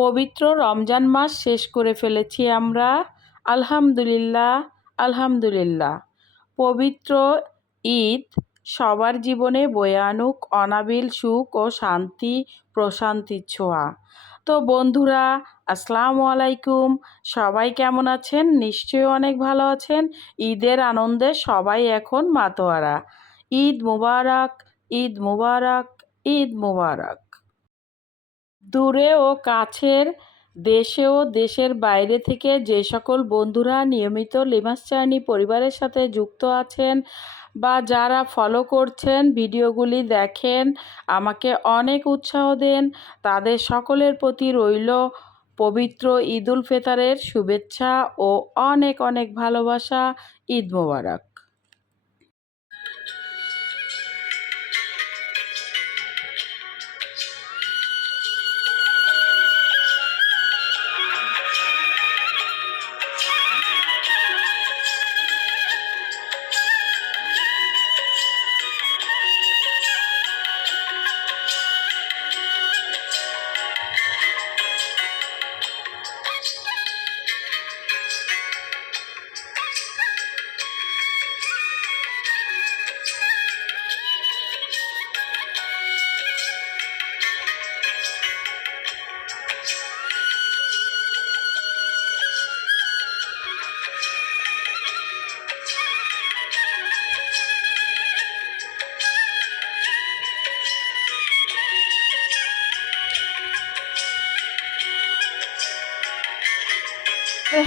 পবিত্র রমজান মাস শেষ করে ফেলেছি আমরা। আলহামদুলিল্লাহ, আলহামদুলিল্লাহ। পবিত্র ঈদ সবার জীবনে বয়ে আনুক অনাবিল সুখ ও শান্তি, প্রশান্তির ছোঁয়া। তো বন্ধুরা, আসসালামু আলাইকুম। সবাই কেমন আছেন? নিশ্চয়ই অনেক ভালো আছেন। ঈদের আনন্দে সবাই এখন মাতোয়ারা। ঈদ মুবারক, ঈদ মুবারক, ঈদ মুবারক। দূরে ও কাছের, দেশে ও দেশের বাইরে থেকে যে সকল বন্ধুরা নিয়মিত লিমাস জার্নি পরিবারের সাথে যুক্ত আছেন বা যারা ফলো করছেন, ভিডিওগুলি দেখেন, আমাকে অনেক উৎসাহ দেন, তাদের সকলের প্রতি রইল পবিত্র ঈদ উল ফিতরের শুভেচ্ছা ও অনেক অনেক ভালোবাসা। ঈদ মোবারক।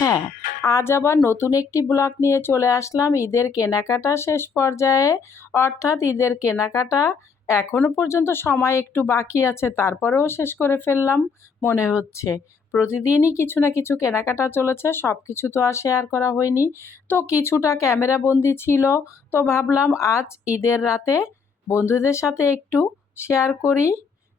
হ্যাঁ, আজ আবার নতুন একটি ব্লগ নিয়ে চলে আসলাম ঈদের কেনাকাটা শেষ পর্যায়ে। অর্থাৎ ঈদের কেনাকাটা এখনও পর্যন্ত সময় একটু বাকি আছে, তারপরেও শেষ করে ফেললাম মনে হচ্ছে। প্রতিদিনই কিছু না কিছু কেনাকাটা চলেছে, সব কিছু তো আর শেয়ার করা হয়নি। তো কিছুটা ক্যামেরাবন্দি ছিল, তো ভাবলাম আজ ঈদের রাতে বন্ধুদের সাথে একটু শেয়ার করি।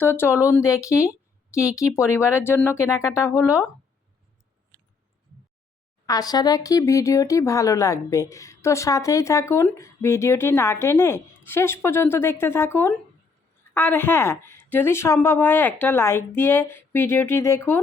তো চলুন দেখি কি কি পরিবারের জন্য কেনাকাটা হলো। আশা রাখি ভিডিওটি ভালো লাগবে। তো সাথেই থাকুন, ভিডিওটি না টেনে শেষ পর্যন্ত দেখতে থাকুন। আর হ্যাঁ, যদি সম্ভব হয় একটা লাইক দিয়ে ভিডিওটি দেখুন।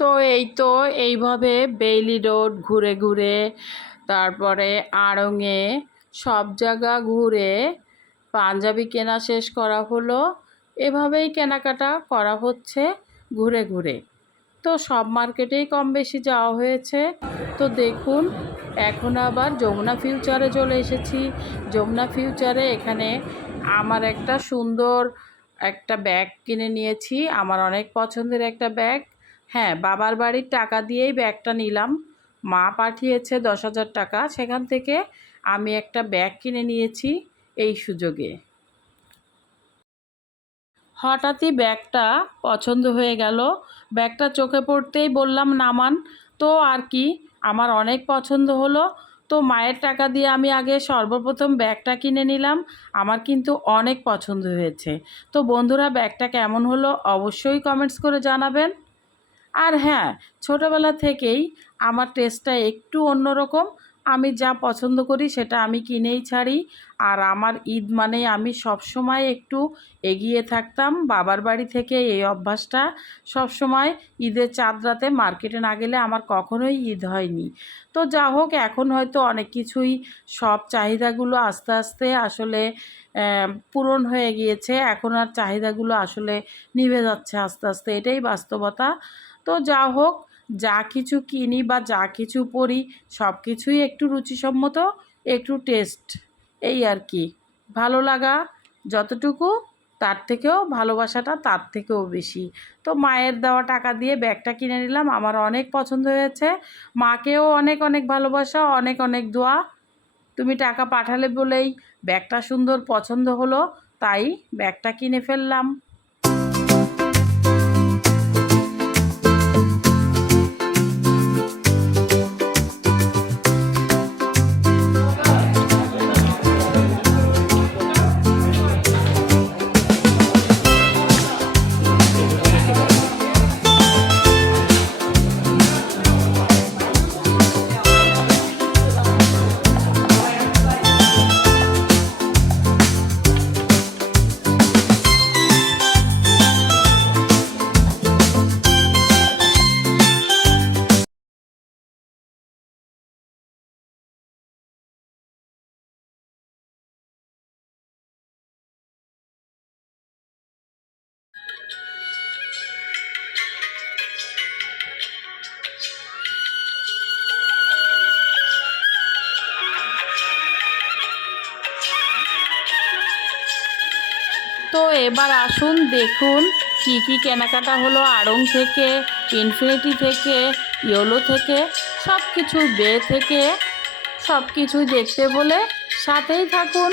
তো এই তো এইভাবে বেইলি রোড ঘুরে ঘুরে, তারপরে আড়ংয়ে সব জায়গা ঘুরে পাঞ্জাবি কেনা শেষ করা হলো। এভাবেই কেনাকাটা করা হচ্ছে ঘুরে ঘুরে। তো সব মার্কেটেই কম বেশি যাওয়া হয়েছে। তো দেখুন, এখন আবার যমুনা ফিউচারে চলে এসেছি। যমুনা ফিউচারে এখানে আমার একটা সুন্দর একটা ব্যাগ কিনে নিয়েছি, আমার অনেক পছন্দের একটা ব্যাগ। হ্যাঁ, বাবার বাড়ির টাকা দিয়েই ব্যাগটা নিলাম। মা পাঠিয়েছে 10,000 টাকা, সেখান থেকে আমি একটা ব্যাগ কিনে নিয়েছি এই সুযোগে। হঠাৎই ব্যাগটা পছন্দ হয়ে গেল। ব্যাগটা চোখে পড়তেই বললাম নামান। তো আর কি, আমার অনেক পছন্দ হলো। তো মায়ের টাকা দিয়ে আমি আগে সর্বপ্রথম ব্যাগটা কিনে নিলাম। আমার কিন্তু অনেক পছন্দ হয়েছে। তো বন্ধুরা, ব্যাগটা কেমন হলো অবশ্যই কমেন্টস করে জানাবেন। আর হ্যাঁ, ছোটোবেলা থেকেই আমার টেস্টটা একটু অন্যরকম। আমি যা পছন্দ করি সেটা আমি কিনেই ছাড়ি। আর আমার ঈদ মানেই আমি সবসময় একটু এগিয়ে থাকতাম। বাবার বাড়ি থেকে এই অভ্যাসটা সবসময়, ঈদের চাঁদ রাতে মার্কেটে না গেলে আমার কখনোই ঈদ হয়নি। তো যা হোক, এখন হয়তো অনেক কিছুই, সব চাহিদাগুলো আস্তে আস্তে আসলে পূরণ হয়ে গিয়েছে। এখন আর চাহিদাগুলো আসলে নিভে যাচ্ছে আস্তে আস্তে, এটাই বাস্তবতা। তো যা হোক, যা কিছু কিনি বা যা কিছু পরি সব কিছুই একটু রুচিসম্মত, একটু টেস্ট, এই আর কি। ভালো লাগা যতটুকু, তার থেকেও ভালোবাসাটা তার থেকেও বেশি। তো মায়ের দেওয়া টাকা দিয়ে ব্যাগটা কিনে নিলাম, আমার অনেক পছন্দ হয়েছে। মাকেও অনেক অনেক ভালোবাসা, অনেক অনেক দোয়া। তুমি টাকা পাঠালে বলেই ব্যাগটা সুন্দর পছন্দ হলো, তাই ব্যাগটা কিনে ফেললাম। তো এবার আসুন দেখুন কি কি কেনাকাটা হলো আড়ং থেকে, ইনফিনিটি থেকে, ইয়োলো থেকে, সব কিছু বে থেকে, সব কিছুই দেখতে বলে সাথেই থাকুন।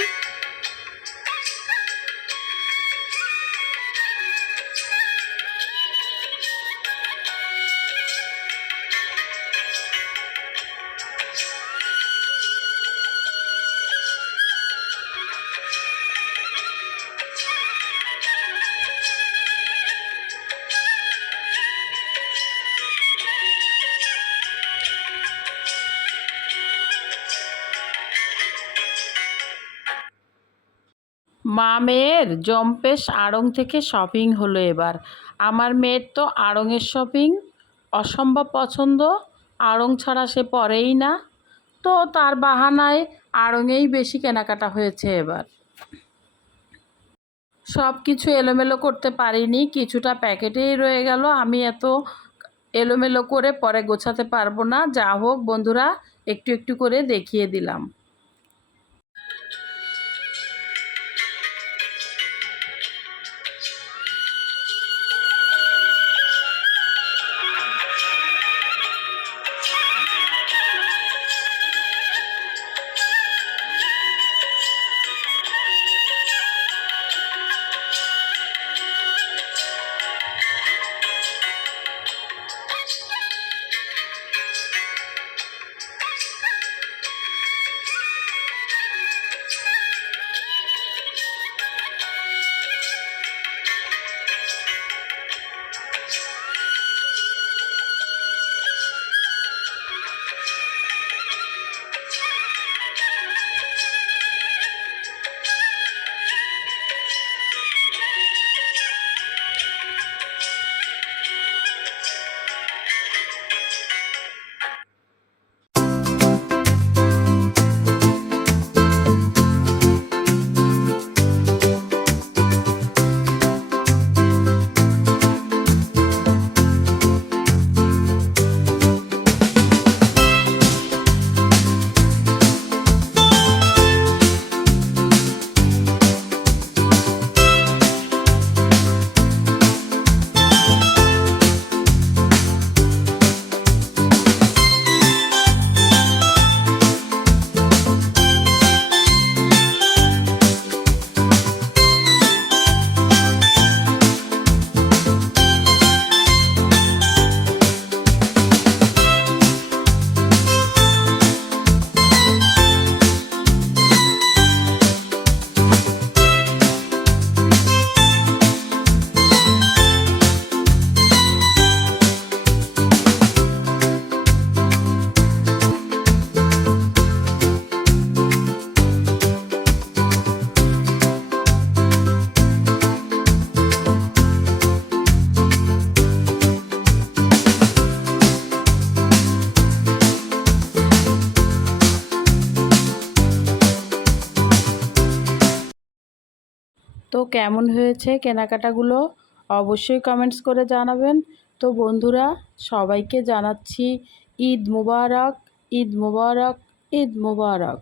মা মেয়ের জম্পেশ আড়ং থেকে শপিং হলো এবার। আমার মেয়ের তো আড়ংয়ের শপিং অসম্ভব পছন্দ, আড়ং ছাড়া সে পরেই না। তো তার বাহানায় আড়ংয়েই বেশি কেনাকাটা হয়েছে এবার। সব কিছু এলোমেলো করতে পারিনি, কিছুটা প্যাকেটেই রয়ে গেল। আমি এত এলোমেলো করে পরে গোছাতে পারবো না। যা হোক বন্ধুরা, একটু একটু করে দেখিয়ে দিলাম। কেমন হয়েছে কেনাকাটাগুলো অবশ্যই কমেন্টস করে জানাবেন। তো বন্ধুরা, সবাইকে জানাচ্ছি ঈদ মুবারক, ঈদ মুবারক, ঈদ মুবারক।